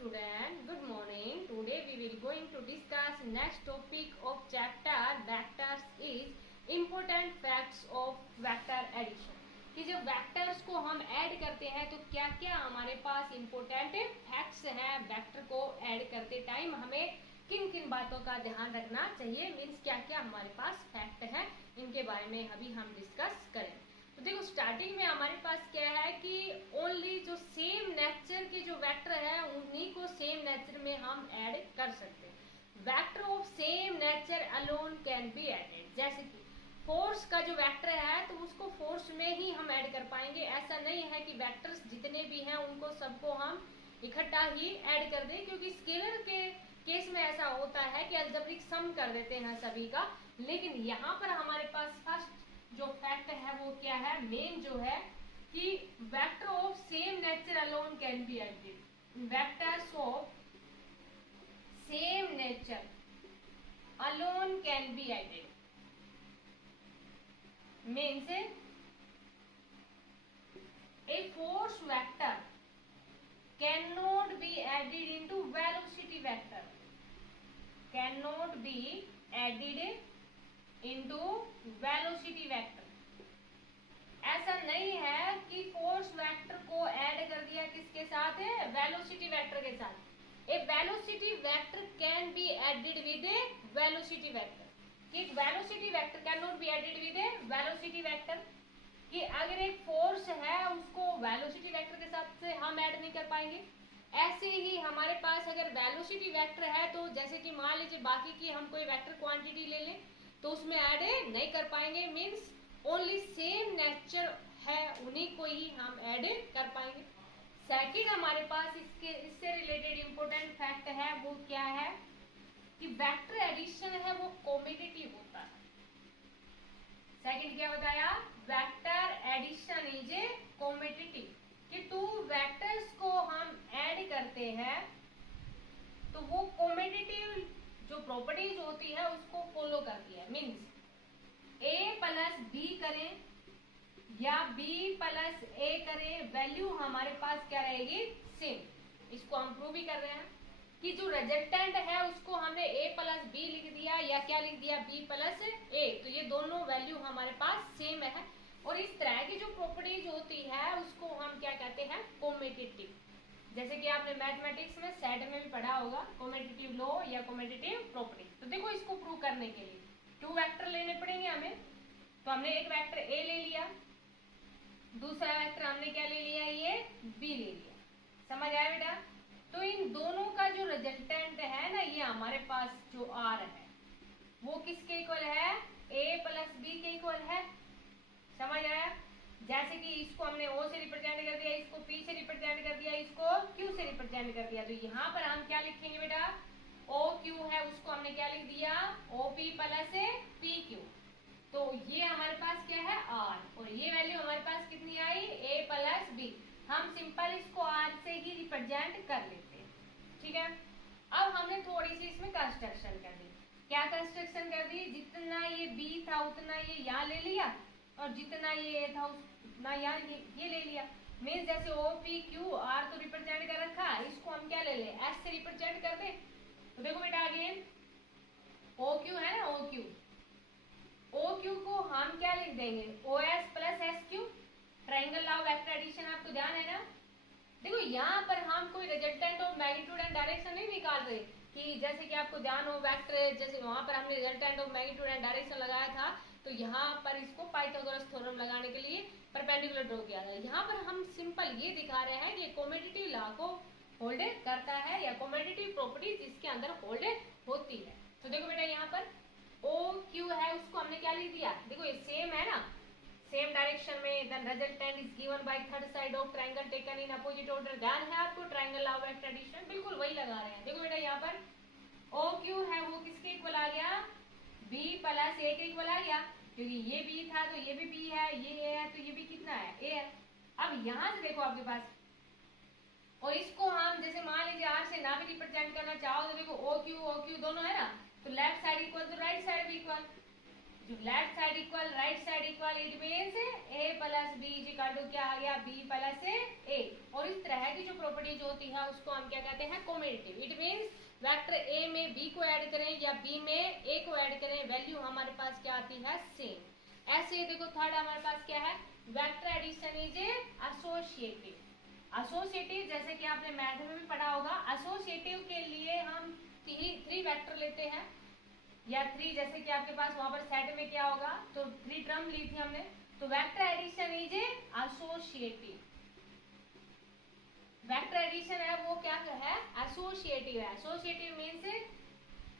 student, good morning. Today we will going to discuss next topic of chapter vectors is important facts of vector addition. कि जब vectors को हम add करते हैं तो क्या क्या हमारे पास इम्पोर्टेंट फैक्ट्स हैं वेक्टर को ऐड करते टाइम हमें किन किन बातों का ध्यान रखना चाहिए, मीन्स क्या क्या हमारे पास फैक्ट है, इनके बारे में अभी हम डिस्कस करें। तो देखो स्टार्टिंग में हमारे पास क्या है कि ओनली जो सेम नेचर के जो वेक्टर है उन्हीं को सेम नेचर में हम ऐड कर सकते हैं। Vector of same nature alone can be added. जैसे कि फोर्स का जो वेक्टर है तो उसको फोर्स में ही हम ऐड कर पाएंगे। ऐसा नहीं है कि वेक्टर्स जितने भी हैं उनको सबको हम इकट्ठा ही ऐड कर दें, क्योंकि स्केलर के केस में ऐसा होता है कि अलजेब्रिक सम कर देते हैं सभी का। लेकिन यहाँ पर हमारे पास फर्स्ट जो फैक्ट है वो क्या है, मेन जो है कि vector of same nature alone can be added. Vectors of same nature alone can be added means a force vector cannot be added into velocity vector, cannot be added into velocity vector। ऐसा नहीं है कि force vector को add कर दिया किसके साथ है, वेलोसिटी वेक्टर के साथ। A velocity vector can be added with a velocity vector, कि velocity vector can not be added with a velocity vector. कि अगर एक फोर्स है उसको वेलोसिटी वेक्टर के साथ से हम ऐड नहीं कर पाएंगे। ऐसे ही हमारे पास अगर वेलोसिटी वेक्टर है तो जैसे कि मान लीजिए बाकी की हम कोई वेक्टर क्वांटिटी ले लें तो उसमें ऐड नहीं कर पाएंगे। मीन्स ओनली सेम नेचर है उन्हीं को ही हम ऐड कर पाएंगे। सेकंड हमारे पास इससे रिलेटेड इंपॉर्टेंट फैक्ट है वो क्या है कि वेक्टर एडिशन है वो कॉम्पिटिटिव होता है। सेकंड क्या बताया, vector addition is a commutative, कि टू वेक्टर्स को हम ऐड करते हैं तो वो कॉम्पिटिटिव जो प्रॉपर्टीज होती है उसको फॉलो करती है। मीन्स ए प्लस बी करें या बी प्लस ए करें, वैल्यू हमारे पास क्या रहेगी, सेम। इसको हम प्रूव भी कर रहे हैं कि जो रिजल्टेंट है उसको हमने a प्लस बी लिख दिया या क्या लिख दिया, b प्लस ए, तो ये दोनों वैल्यू हमारे पास सेम है। और इस तरह की जो प्रॉपर्टीज होती है उसको हम क्या कहते हैं, कॉम्पिटिटिव। जैसे कि आपने मैथमेटिक्स में सेट में भी पढ़ा होगा कॉम्पिटिटिव लॉ या कॉम्पिटिटिव प्रॉपर्टी। तो देखो इसको प्रूव करने के लिए टू वेक्टर लेने पड़ेंगे हमें। तो हमने एक वेक्टर a ले लिया, दूसरा वेक्टर हमने क्या ले लिया, ये b ले लिया। समझ आया बेटा? तो इन दोनों का जो रिजल्टेंट है ना, ये हमारे पास जो r है वो किसके इक्वल है, a प्लस बी के इक्वल है। समझ आया? जैसे कि इसको हमने o से रिप्रेजेंट कर दिया, इसको p से रिप्रेजेंट कर दिया, इसको q से रिप्रेजेंट कर दिया। तो यहाँ पर हम क्या लिखेंगे बेटा, OQ है उसको हमने क्या लिख दिया, OP प्लस PQ। तो ये हमारे पास क्या है, r, और ये वैल्यू हमारे पास कितनी आई, a प्लस बी। हम सिंपल इसको r से ही रिप्रेजेंट कर लेते हैं। ठीक है, अब हमने थोड़ी सी इसमें कंस्ट्रक्शन कर दी। क्या कंस्ट्रक्शन कर दी, जितना ये b था उतना ये यहाँ ले लिया और जितना ये था उतना यहाँ ये ले लिया। मीन्स जैसे OPQ r तो रिप्रेजेंट कर रखा, इसको हम क्या ले ले, s से रिप्रेजेंट कर दे। तो देखो बेटा अगेन OQ है ना, OQ को हम क्या लिख देंगे, OS plus SQ। Triangle law vector addition आपको ध्यान है ना। देखो यहाँ पर हम कोई resultant of magnitude and direction नहीं निकाल रहे, कि जैसे कि आपको ध्यान हो वेक्टर, जैसे वहां पर हमने resultant of magnitude and direction लगाया था तो यहाँ पर इसको पाइथागोरस थ्योरम लगाने के लिए परपेंडिकुलर ड्रॉ किया था। यहाँ पर हम सिंपल ये दिखा रहे हैं कि कॉम्पिटिटिव लॉ को होल्ड करता है या कॉम्पिटिटिव प्रॉपर्टी जिसके अंदर होल्ड होती है। तो देखो बेटा यहाँ पर OQ है उसको हमने क्या लिख दिया, देखो ये सेम है ना, सेम डायरेक्शन में। Then resultant is given by third side of triangle taken in opposite order. ध्यान है आपको, ट्रायंगल लॉ वेक्टर एडिशन बिल्कुल वही लगा रहे हैं। देखो बेटा यहाँ पर OQ है वो किसके इक्वल आ गया, B प्लस A के इक्वल आ गया, क्योंकि ये B था तो ये भी B है, ये A है तो ये भी कितना है, A है। अब यहाँ से देखो आपके पास, और इसको हम जैसे मान लीजिए r से ना भी रिप्रेजेंट करना चाहो तो देखो OQ दोनों है ना, तो लेफ्ट साइड इक्वल तो राइट साइड भी equal. Left side equal right side equal, it means A plus B is equal to क्या आ गया, बी प्लस ए। और इस तरह की जो प्रॉपर्टीज होती है उसको हम क्या कहते हैं, कोमेटिव। इट मीन्स वेक्टर ए में बी को ऐड करें या बी में ए को ऐड करें, वैल्यू हमारे पास क्या आती है, सेम। ऐसे देखो थर्ड हमारे पास क्या है, vector addition is associative. Associative जैसे कि आपने मैथ में भी पढ़ा होगा, एसोसिएटिव के लिए हम थ्री वेक्टर लेते हैं या थ्री, जैसे कि आपके पास वहां पर सेट में क्या होगा, तो थ्री टर्म ली थी हमने, तो vector addition is associative. Vector addition है वो क्या है, एसोसिएटिव है। Associative means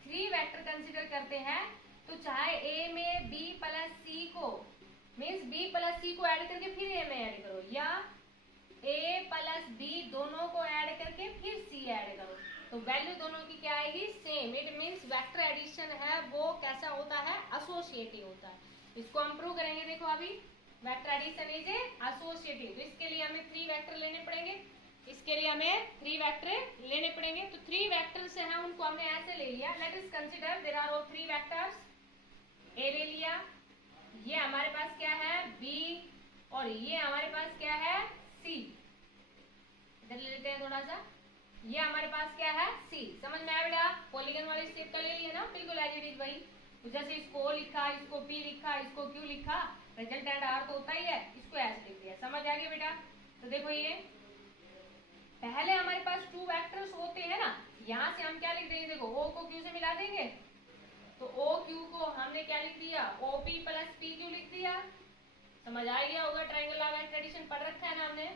three vector consider करते हैं, तो चाहे ए में बी प्लस सी को, मीन्स बी प्लस सी को ऐड करके फिर ए में ऐड करो, या ए प्लस बी दोनों को ऐड करके फिर सी ऐड करो, तो वैल्यू दोनों की क्या आएगी, same. It means vector addition है वो कैसा होता है, एसोसिएटिव होता है। इसको हम प्रूव करेंगे। देखो अभी वेक्टर एडिशन इज एसोसिएटिव, तो इसके लिए हमें थ्री वेक्टर लेने पड़ेंगे, इसके लिए हमें थ्री वेक्टर लेने पड़ेंगे। तो थ्री वेक्टर्स हैं उनको हमने ऐसे ले लिया, let us consider there are three vectors. A ले लिया, ये हमारे पास क्या है, बी, और ये हमारे पास क्या है, सी। इधर ले लेते हैं थोड़ा सा, ये हमारे पास क्या है, सी। समझ में आया बेटा, पॉलीगन वाले स्टेप का ले लिया ना, बिल्कुल एज इट इज वही। तो जैसे इसको O लिखा, इसको P लिखा, इसको Q लिखा, रिजल्टेंट R तो होता ही है, इसको ऐसे लिख दिया। समझ आ गया बेटा। तो देखो ये पहले हमारे पास टू वेक्टर्स होते हैं ना, यहाँ से हम क्या लिख देंगे, देखो O को Q से मिला देंगे, तो OQ को हमने क्या लिख दिया, OP प्लस PQ लिख दिया। समझ आ गया होगा, ट्रायंगुलर वेक्टर एडिशन पढ़ रखा है ना हमने।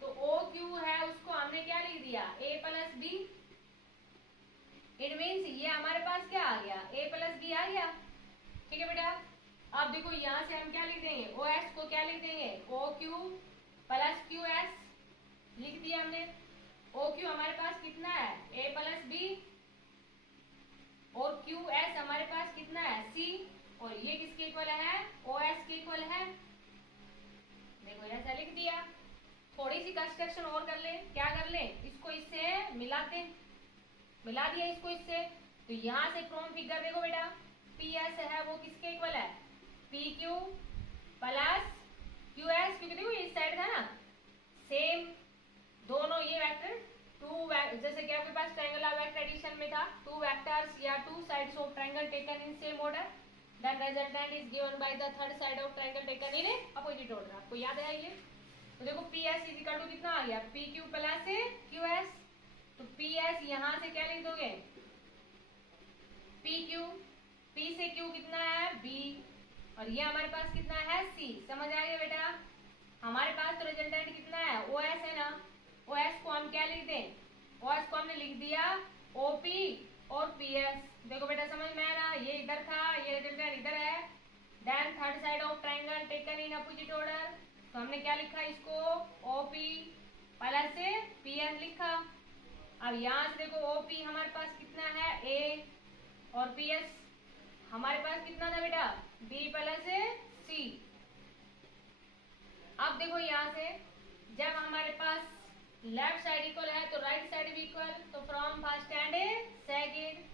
तो OQ है उसको हमने क्या लिख दिया, A plus B. It means ये हमारे पास क्या आ गया, A प्लस बी आ गया। ठीक है बेटा। अब देखो यहाँ से हम क्या लिख देंगे, OS को क्या लिख देंगे, OQ प्लस QS लिख दिया हमने। OQ हमारे पास कितना है, A प्लस बी, और QS हमारे पास कितना है, C, और ये किसके इक्वल है, OS के इक्वल है। देखो ऐसा लिख दिया। थोड़ी सी कंस्ट्रक्शन और कर ले, क्या कर ले, इसको इससे मिलाते, मिला दिया इसको इससे, तो यहाँ से फ्रॉम फिगर देखो बेटा, PS है वो किसके इक्वल है, PQ प्लस QS, क्योंकि देखो इस साइड था ना सेम, दोनों ये वेक्टर टू, जैसे कि आपके पास ट्रायंगुलर वेक्टर एडिशन में था, टू वेक्टर्स या two sides of triangle taken in same order, then resultant is given by the third side of triangle taken in opposite order. आपको याद है ये। तो देखो PS इज इक्वल टू कितना आ गया, PQ प्लस QS, तो PS यहाँ से क्या लिख दोगे, PQ, P से Q कितना है, B, और ये हमारे पास कितना है, C। समझ आ गया बेटा। हमारे पास तो रिजल्टेंट कितना है, OS है ना, OS को हम क्या लिख दें, OS को हमने लिख दिया OP और PS। देखो बेटा समझ में आया ना, ये इधर था, ये रिजल्टेंट इधर है, then third side of triangle taken in opposite order, तो हमने क्या लिखा इसको, OP प्लस PS लिखा। अब यहाँ से देखो OP हमारे पास कितना है, A, और PS हमारे पास कितना था बेटा, B प्लस C। अब देखो यहाँ से जब हमारे पास लेफ्ट साइड इक्वल है तो राइट साइड भी इक्वल, तो फ्रॉम फर्स्ट एंड सेकंड,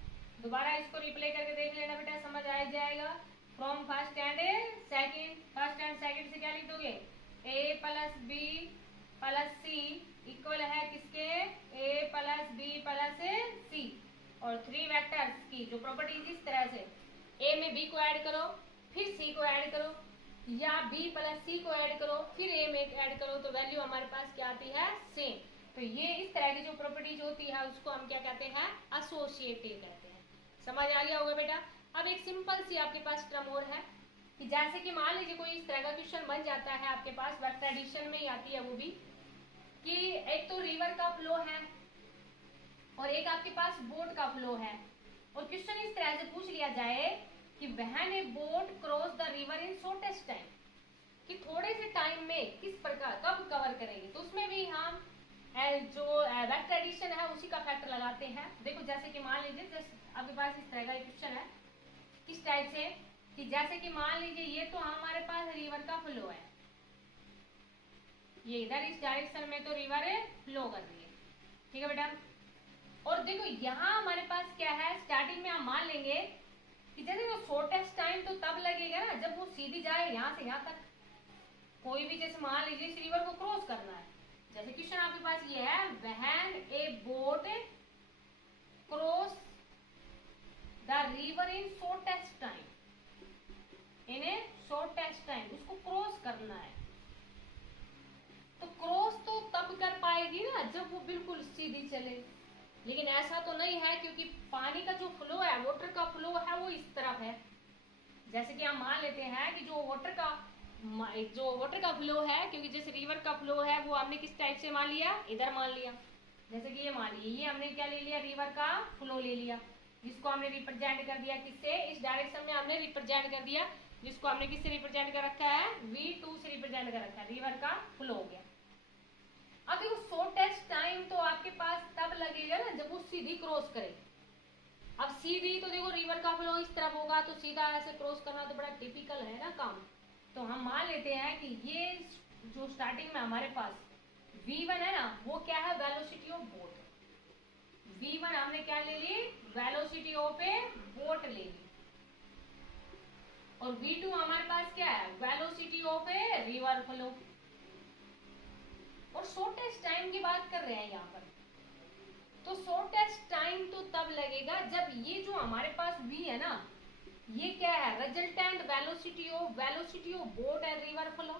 दोबारा इसको रिप्ले करके देख लेना बेटा, समझ आ जाएगा। From first and second, first and second से क्या लिख दोगे, A plus B plus C equal है किसके, A plus B plus C. और थ्री वेक्टर्स की जो प्रॉपर्टीज इस तरह से, A में B को ऐड करो, फिर C को ऐड करो, या B प्लस C को ऐड करो, फिर A में ऐड करो, तो वैल्यू हमारे पास क्या आती है, सेम। तो ये इस तरह की जो प्रॉपर्टीज होती है उसको हम क्या कहते हैं, एसोसिएटिव कहते हैं। समझ आ गया होगा बेटा। अब एक सिंपल सी आपके पास टर्म और है कि जैसे कि मान लीजिए कोई इस तरह का क्वेश्चन बन जाता है आपके पास, वेक्टर एडिशन में ही आती है वो भी, कि एक तो रिवर का फ्लो है और एक आपके पास बोट का फ्लो है, और क्वेश्चन इस तरह से पूछ लिया जाए कि when A boat cross the river in shortest time, कि थोड़े से टाइम में किस प्रकार कब कवर करेंगे, तो उसमें भी हम जो वेक्टर एडिशन है उसी का फैक्टर लगाते हैं। देखो जैसे कि मान लीजिए जैसे आपके पास इस तरह का क्वेश्चन है, किस टाइप से, कि जैसे कि मान लीजिए ये तो हमारे पास रिवर का फ्लो है, ये इधर इस डायरेक्शन में तो रिवर फ्लो कर रही है, ठीक है बेटा। और देखो यहाँ हमारे पास क्या है, स्टार्टिंग में हम मान लेंगे कि जैसे वो शॉर्टेस्ट टाइम तो तब लगेगा ना जब वो सीधी जाए यहाँ से यहाँ तक। कोई भी जैसे मान लीजिए इस रिवर को क्रॉस करना है, जैसे क्वेश्चन आपके पास ये है, when A boat cross the river in shortest time, in A shortest time, उसको क्रॉस करना है। तो क्रॉस तो तब कर पाएगी ना जब वो बिल्कुल सीधी चले, लेकिन ऐसा तो नहीं है क्योंकि पानी का जो फ्लो है, वाटर का फ्लो है वो इस तरफ है। जैसे कि हम मान लेते हैं कि जो वाटर का फ्लो है, क्योंकि जैसे रिवर का फ्लो है वो हमने किस टाइप से मान लिया, इधर मान लिया। जैसे कि ये मान लिया, ये हमने क्या ले लिया, रिवर का फ्लो ले लिया, जिसको हमने रिप्रेजेंट कर दिया किससे, इस डायरेक्शन में हमने रिप्रेजेंट कर दिया, जिसको हमने किससे रिप्रेजेंट कर रखा है, V2 से रिप्रेजेंट कर रखा है, रिवर का फ्लो हो गया। अब देखो शॉर्टेस्ट टाइम तो आपके पास तब लगेगा ना जब वो सीधी क्रॉस करे। अब सीधी तो देखो रिवर का फ्लो इस तरफ होगा, तो सीधा ऐसे क्रॉस करना तो बड़ा टिपिकल है ना काम। तो हम मान लेते हैं कि ये जो स्टार्टिंग में हमारे पास V1 है ना, वो क्या है, वेलोसिटी ऑफ बोट। V1 हमने क्या ले ली, वेलोसिटी ऑफ ए बोट ले ली, और V2 हमारे पास क्या है, velocity of a river flow. और शॉर्टेस्ट टाइम की बात कर रहे हैं यहाँ पर, तो शॉर्टेस्ट टाइम तो तब लगेगा जब ये जो हमारे पास V है ना, ये क्या है, resultant velocity of boat and river flow.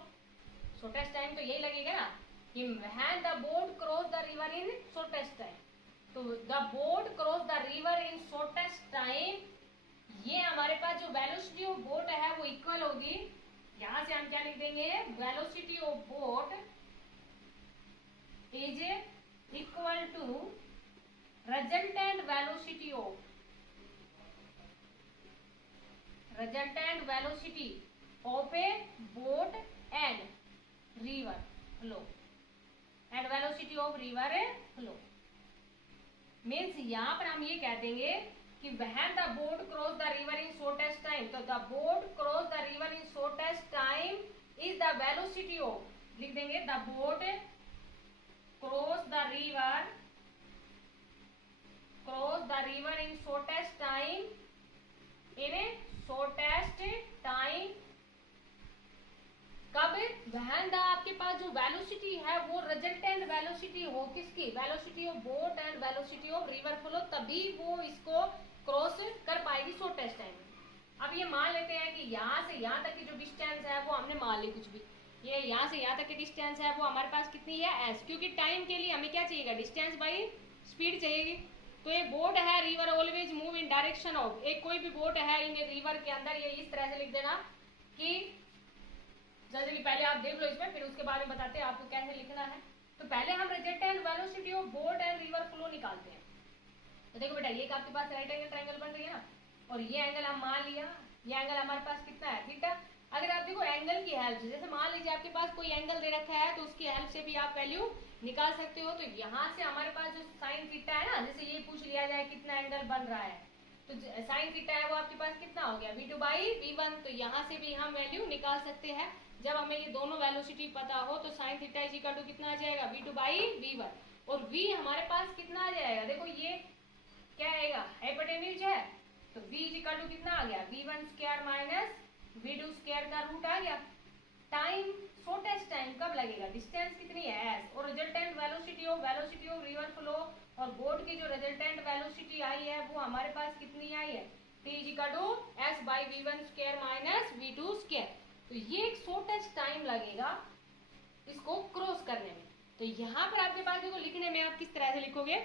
Shortest time तो यही लगेगा ना कि when the boat cross the river in shortest time, तो the boat cross the river in shortest time, ये हमारे पास जो वेलोसिटी ऑफ बोट है वो इक्वल होगी, यहां से हम क्या लिख देंगे, velocity of boat is equal to resultant velocity of a boat and river flow and velocity of river flow means यहाँ पर हम ये कह देंगे कि when the boat cross the river in shortest time, तो the boat cross the river in shortest time is the velocity of, लिख देंगे the boat cross the river in shortest time, in a shortest time, कब, वहन the आपके पास जो velocity है वो resultant velocity हो किसकी, velocity of boat and velocity of river flow, तभी वो इसको क्रॉस कर पाएगी शॉर्टेस्ट टाइम में। अब ये मान लेते हैं कि यहाँ से यहाँ तक की जो डिस्टेंस है वो हमने मान ली, कुछ भी ये यहाँ से यहाँ तक की डिस्टेंस है वो हमारे पास कितनी है, s, क्योंकि टाइम के लिए हमें क्या चाहिएगा, डिस्टेंस बाई स्पीड चाहिएगी। तो एक बोट है, river always move in direction of, एक कोई भी बोट है इन रिवर के अंदर, ये इस तरह से लिख देना कि जल्दी पहले आप देख लो इसमें, फिर उसके बारे में बताते हैं आपको कैसे लिखना है। तो पहले हम resultant velocity of boat and river flow निकालते हैं। तो देखो बेटा, ये आपके पास राइट एंगल ट्रायंगल बन रही है ना, और ये एंगल हम मान लिया, ये एंगल हमारे पास कितना है, थीटा। अगर आप देखो एंगल की हेल्प से, जैसे मान लीजिए आपके पास कोई एंगल दे रखा है तो उसकी हेल्प से भी आप वैल्यू निकाल सकते हो। तो यहाँ से हमारे पास जो साइन थीटा है ना, जैसे ये पूछ लिया जाए कितना एंगल बन रहा है, तो साइन थीटा है वो आपके पास कितना हो गया, V2 बाई V1। तो यहाँ से भी हम वैल्यू निकाल सकते हैं। जब हमें ये दोनों वेलोसिटी पता हो तो sine theta is equal to कितना आ जाएगा, V2 बाई V1, और V हमारे पास कितना आ जाएगा, देखो ये क्या आएगा, हाइपोटेन्यूज है, तो V इज इक्वल टू कितना आ गया, V1 square minus V2 square का रूट आ गया। टाइम, शॉर्टेस्ट टाइम कब लगेगा, डिस्टेंस कितनी है s, और resultant velocity of river flow, और बोट की जो रिजल्टेंट वेलोसिटी आई है वो हमारे पास कितनी आई है, T is equal to s by V1 square minus V2 square. तो ये एक शॉर्टेस्ट टाइम लगेगा इसको क्रॉस करने में। तो यहाँ पर आपके पास देखो लिखने में आप किस तरह से लिखोगे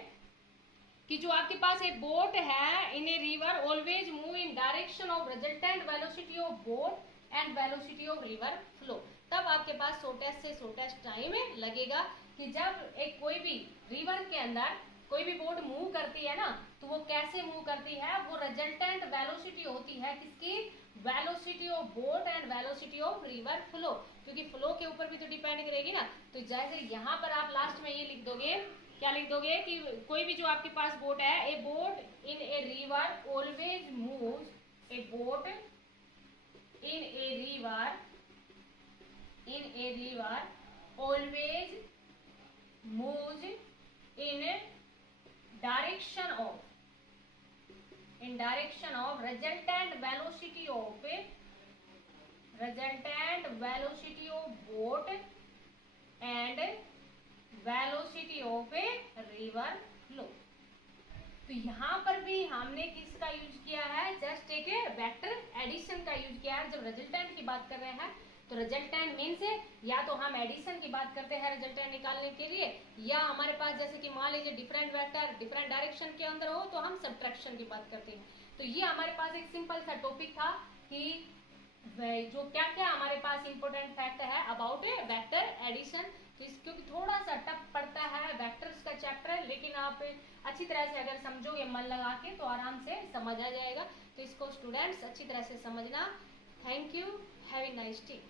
कि जो आपके पास एक बोट है in a river always move in direction of resultant velocity of boat and velocity of river flow, तब आपके पास शॉर्टेस्ट से शॉर्टेस्ट टाइम लगेगा कि जब एक कोई भी रिवर के अंदर कोई भी बोट मूव करती है ना, तो वो कैसे मूव करती है, वो रिजल्टेंट वेलोसिटी होती है किसकी, velocity of boat and velocity of river flow, क्योंकि फ्लो के ऊपर भी तो डिपेंड करेगी ना। तो जैसे यहाँ पर आप लास्ट में ये लिख दोगे, क्या लिख दोगे कि कोई भी जो आपके पास बोट है, ए boat in a river always moves, A boat in a river always moves in direction in direction of resultant velocity of boat and velocity of a river flow। तो यहाँ पर भी हमने किसका यूज किया है, जस्ट एक वेक्टर एडिशन का यूज किया है। जब रिजल्टेंट की बात कर रहे हैं तो रिजल्टेंट मीन्स या तो हम एडिशन की बात करते हैं रिजल्टेंट निकालने के लिए, या हमारे पास जैसे कि मान लीजिए डिफरेंट वेक्टर डिफरेंट डायरेक्शन के अंदर हो तो हम सब्ट्रैक्शन की बात करते हैं। तो ये हमारे पास एक सिंपल सा टॉपिक था कि जो क्या क्या हमारे पास इंपॉर्टेंट फैक्ट है अबाउट ए वेक्टर एडिशन। तो क्योंकि थोड़ा सा टफ पड़ता है वेक्टर्स का चैप्टर, लेकिन आप अच्छी तरह से अगर समझोगे मन लगा के तो आराम से समझ आ जाएगा। तो इसको स्टूडेंट्स अच्छी तरह से समझना। Thank you, have a nice day.